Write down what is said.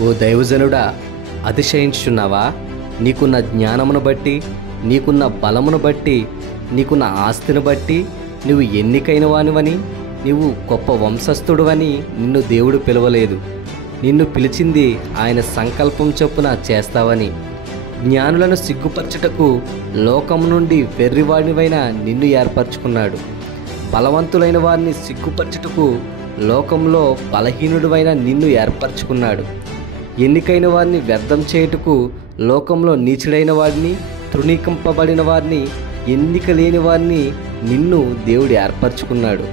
ఓ దైవజనుడా, అతిశయించుచున్నావా? నీకున్న జ్ఞానమును బట్టి, నీకున్న బలమును బట్టి, నీకున్న ఆస్తిని బట్టి నువ్వు ఎన్నికైన వానివని, నీవు గొప్ప వంశస్థుడువని నిన్ను దేవుడు పిలవలేదు. నిన్ను పిలిచింది ఆయన సంకల్పం చొప్పున చేస్తావని. జ్ఞానులను సిగ్గుపరచుటకు లోకం నుండి వెర్రివాడివైన నిన్ను ఏర్పరచుకున్నాడు. బలవంతులైన వారిని సిగ్గుపరచుటకు లోకంలో బలహీనుడివైన నిన్ను ఏర్పరచుకున్నాడు. ఎన్నికైన వారిని వ్యర్థం చేయుటకు లోకంలో నీచుడైన వారిని, తృణీకింపబడిన వారిని, ఎన్నిక లేని వారిని నిన్ను దేవుడు ఏర్పరచుకున్నాడు.